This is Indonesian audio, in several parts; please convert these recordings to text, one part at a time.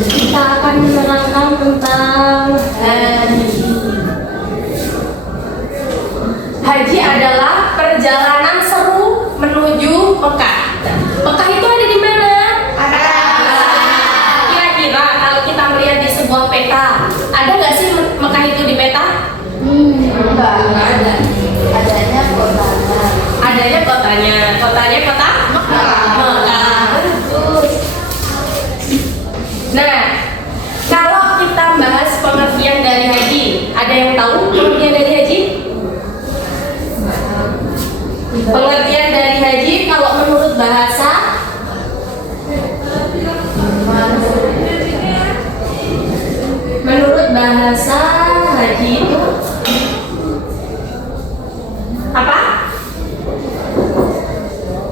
Kita akan menerangkan tentang haji adalah perjalanan seru menuju Mekah. Mekah itu ada di mana? Kira-kira kalau kita melihat di sebuah peta, ada nggak sih Mekah itu di peta? Enggak ada. Adanya kotanya. Adanya kotanya. Kotanya kota Mekah. Nah, kalau kita bahas pengertian dari haji, ada yang tahu pengertian dari haji? Pengertian dari haji kalau menurut bahasa haji itu apa?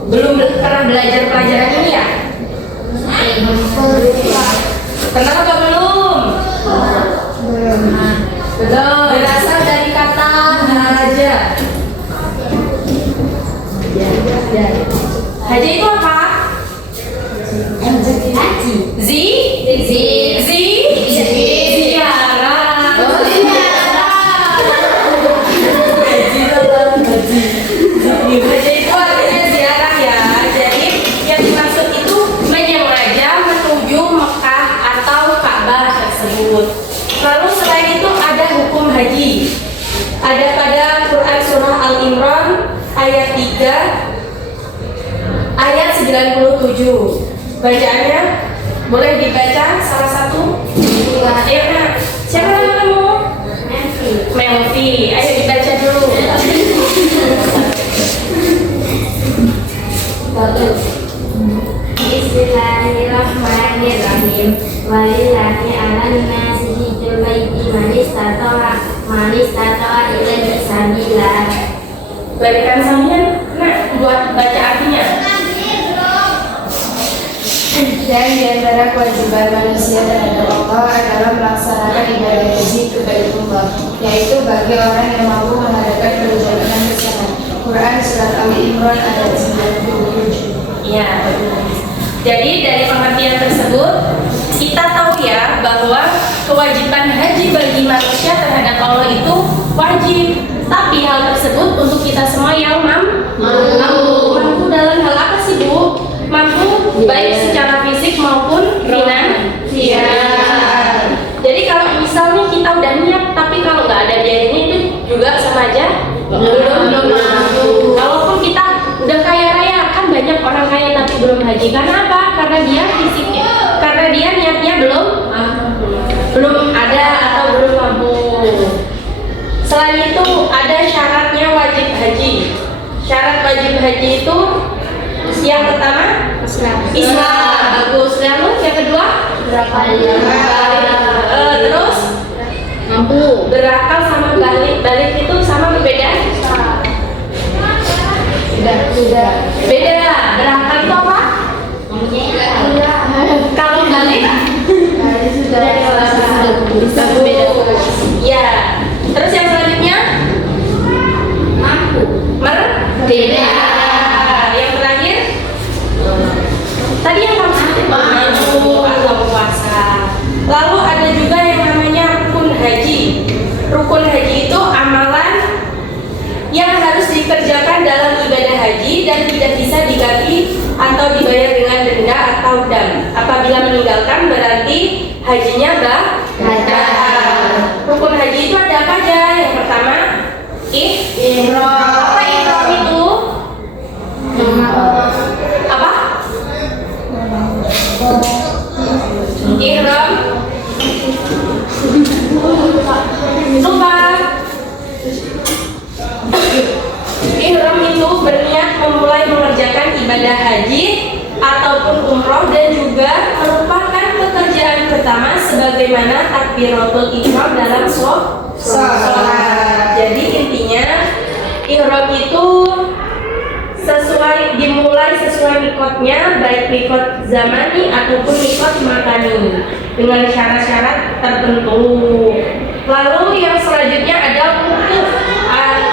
Belum pernah belajar pelajaran ini ya? Pernah atau belum? Belum. Berasal dari kata haja. Haji itu apa? Haji. Ziarah. Haji itu artinya ziarah ya. Jadi yang dimaksud itu menyengaja menuju Mekah atau Ka'bah tersebut. Lalu selain itu ada hukum haji. Ada pada Quran surah Al-Imran ayat 3 ayat 97. Bacaannya boleh dibaca salah satu? Ya, siapa nama kamu? Melvi. Ayo dibaca dulu. Bismillahirrahmanirrahim. Walillahi 'alan nasi hijjul baiti man istata'a ilaihi sabila. Berikan sambian, nah buat baca artinya. Dan di antara kewajiban manusia terhadap Allah adalah melaksanakan ibadah haji ke Baitullah, yaitu bagi orang yang mampu mengadakan perjalanan ke sana. Quran Surat Ali Imran ayat 97. Iya, betul. Jadi dari pengertian tersebut kita tahu ya bahwa kewajiban haji bagi manusia terhadap Allah itu wajib. Tapi hal tersebut untuk kita semua yang mampu dalam hal apa sih Bu? Mampu baik secara fisik maupun finansial. Jadi kalau misalnya kita udah niat tapi kalau nggak ada biayanya itu juga sama aja belum mampu. Kalaupun kita udah kaya raya, kan banyak orang kaya tapi belum haji. Karena apa? Karena dia fisiknya, karena dia niatnya belum ada atau belum mampu. Selain itu ada syaratnya wajib haji. Syarat wajib haji itu yang pertama Islam. Bagus. Lalu yang kedua terus mampu. Berakal sama balik itu sama berbeda? Sudah. Beda. Berakal itu apa? Kalau balik sudah beda. Ya. Terus yang selanjutnya merdeka. Yang terakhir tadi yang kamu sebutin mampu atau puasa. Lalu ada juga yang namanya rukun haji. Rukun haji itu amalan yang harus dikerjakan dalam ibadah haji dan tidak bisa diganti atau dibayar dengan denda atau dam. Apabila meninggalkan berarti hajinya batal. Rukun haji itu ada apa aja? Yang pertama ihram. Apa ihram itu? Apa? Ihram. Lupa. Ihram itu berniat memulai mengerjakan ibadah haji ataupun umroh dan juga merupakan pekerjaan pertama sebagaimana takbiratul ihram dalam sholat. Jadi intinya ihram itu dimulai sesuai mikotnya, baik mikot zamani ataupun mikot makani dengan syarat-syarat tertentu. Lalu yang selanjutnya ada wukuf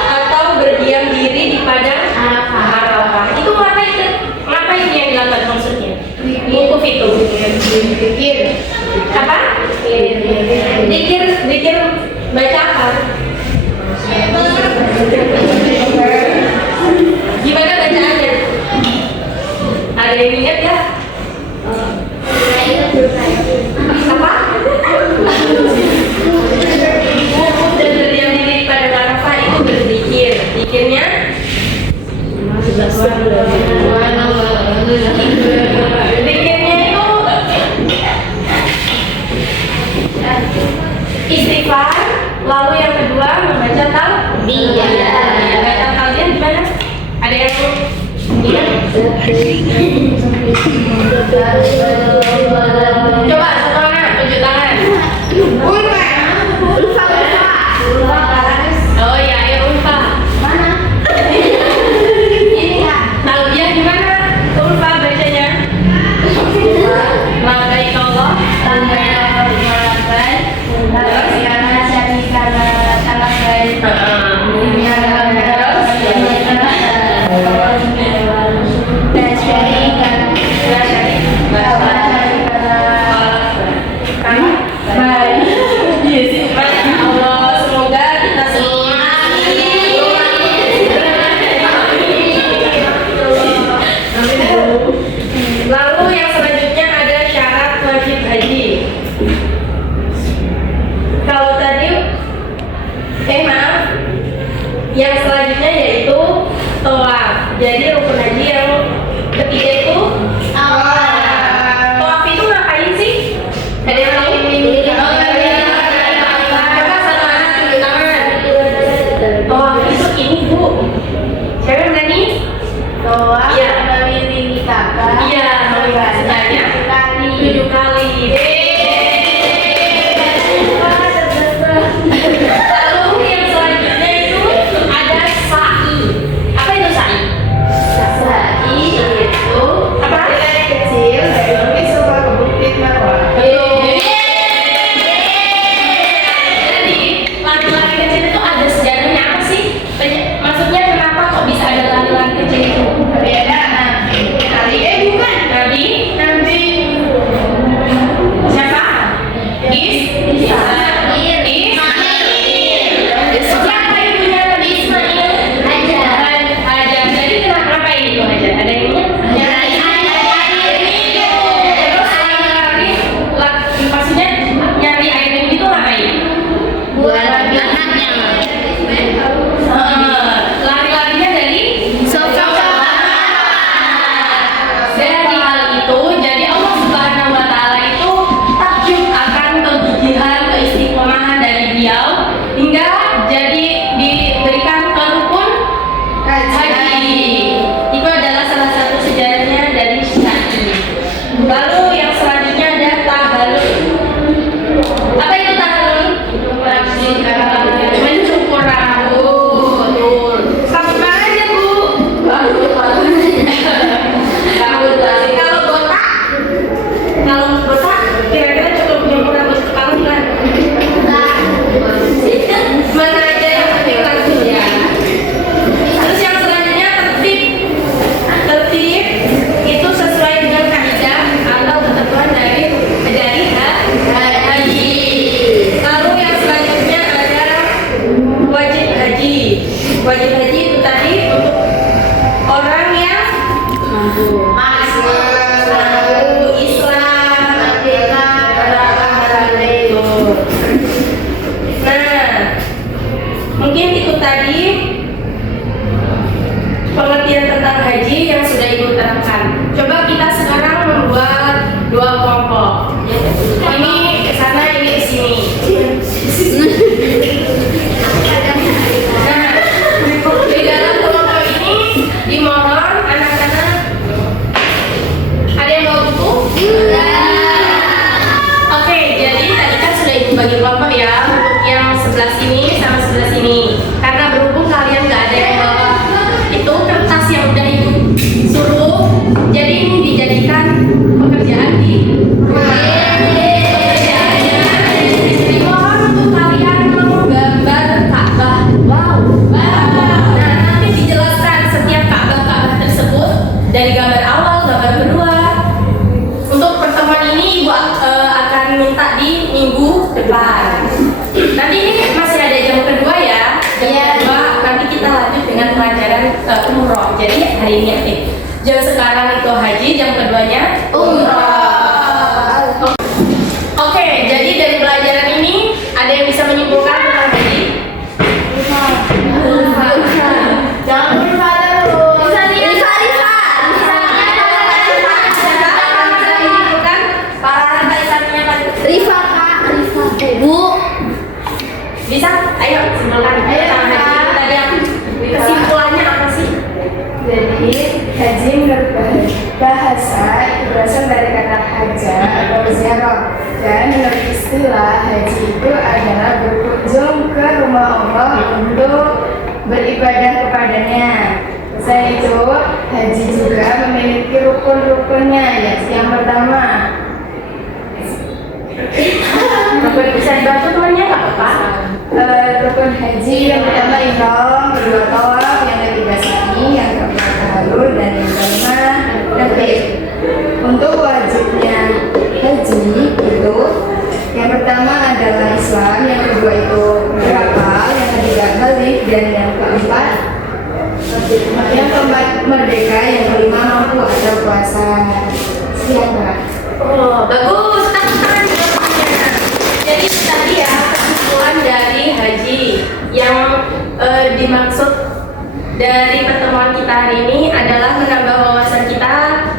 atau berdiam diri di padang Arafah. Itu ngapain yang dilakukan maksudnya? Wukuf itu Pikir. apa? Dikir baca apa? Gimana bacaannya? Ada yang ingat ya? Apa? Dan berdiam diri pada Arafah itu berzikir. Zikirnya zikirnya itu istighfar. Lalu yang kedua membaca talbiyah. Membaca talbiyah gimana? Ada yang ingat? Coba semuanya tunjuk tangan. Ulfa. Oh ya, ayo Ulfa. Mana? Ini talbiyah gimana? Ulfa bacanya. Labbaik Allah. Lalu yang selanjutnya ada syarat wajib haji. Kalau tadi maaf, yang selanjutnya yaitu tawaf. Jadi rukun haji yang ketiga itu tawaf itu ngapain sih? Ada yang tahu? Coba satu anak tunjuk tangan. Tawaf itu ini Bu. Siapa yang berani? Tawaf Iya. mengelilingi Iya, melipah sebanyak 7 kali. Lalu yang selanjutnya itu ada sa'i. Apa itu sa'i? Sa'i itu Apa? Kecil dari Bukit Sufa ke Bukit Marwah. Jadi lari-lari kecil itu ada sejarahnya apa sih? Maksudnya kenapa kok bisa ada lari-lari kecil itu? Beda Nabi. Bukan. Nabi Nabi. siapa? Ismail. Siapa ibunya Nabi Ismail? Hajar. Jadi kenapa ini kok Hajar? Ada yang ingat? Terus lari-lari, maksudnya nyari air minum itu ngapain? buat anaknya. Lari-larinya dari Sofa. dari hal itu, jadi Allah Subhanahu wa Ta'ala itu takjub akan kegigihan, keistiqomahan dari beliau hingga jadi diberikan ke rukun haji. Itu adalah salah satu sejarahnya dari Syafi'i. Lalu yang selanjutnya ada tahallul. Apa itu tahallul? Mencukur rambut. Sama aja Bu. Kalau botak, kira-kira cukup mencukur rambut kepala kan? Mana aja yang penting langsung ya. Terus yang selanjutnya tertib itu sesuai dengan kaidah atau ketentuan dari haji. Lalu yang selanjutnya ada wajib haji. Wajib haji itu tadi untuk orang yang mampu Islam, nah, mungkin itu tadi pengertian tentang haji yang sudah Ibu terangkan. Coba kita sekarang membuat 2 kelompok. Ini ke sana, ini ke sini. Nah, di dalam kelompok ini dimohon anak-anak ada yang mau buku? Oke, jadi tadi kan sudah Ibu bagi kelompok ya, untuk yang sebelah sini sama sebelah sini. Karena berhubung kalian nggak ada yang bawa itu kertas yang udah Ibu suruh, jadi ini dijadikan pekerjaan di rumah. Pekerjaannya dimohon untuk kalian menggambar Ka'bah. Wow. Nah, nanti dijelaskan setiap Ka'bah tersebut dari gambar awal, gambar kedua. Untuk pertemuan ini Ibu akan minta di minggu depan. Nanti ini masih ada jam kedua ya. Jam kedua nanti kita lanjut dengan pelajaran umroh. Jadi hari ini aktif. Jam sekarang itu haji, jam keduanya umroh. Oke, jadi dari pelajaran ini ada yang bisa menyimpulkan tentang haji? Jangan lupa terus. Bisa? Ayo simpulkan. Tentang haji tadi yang kesimpulannya apa sih? Jadi haji menurut bahasa itu berasal dari kata haja atau ziarah, dan menurut istilah haji itu adalah berkunjung ke rumah Allah untuk beribadah kepadanya. Selain itu, haji juga memiliki rukun-rukunnya. Yang pertama, Rukun bisa dibantu temannya nggak apa-apa? rukun haji yang pertama ihram, kedua tawaf, yang ketiga sa'i, yang keempat tahallul, dan yang kelima nakib. Untuk wajibnya haji itu yang pertama adalah Islam, yang kedua itu berhafal, yang ketiga balik, dan yang keempat merdeka, yang kelima mampu atau puasa. Sekian Mbak. Oh, bagus. Tangan juga punya. Jadi itu tadi ya kesimpulan dari haji yang dimaksud dari pertemuan kita hari ini adalah menambah wawasan kita.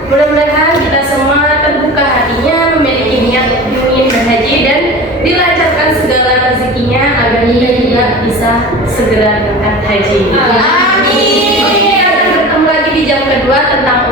Mudah-mudahan kita semua terbuka hatinya, memiliki niat ingin berhaji dan dilancarkan segala rezekinya agar kita juga bisa segera berangkat haji. Amin. Oke, kita bertemu lagi di jam kedua tentang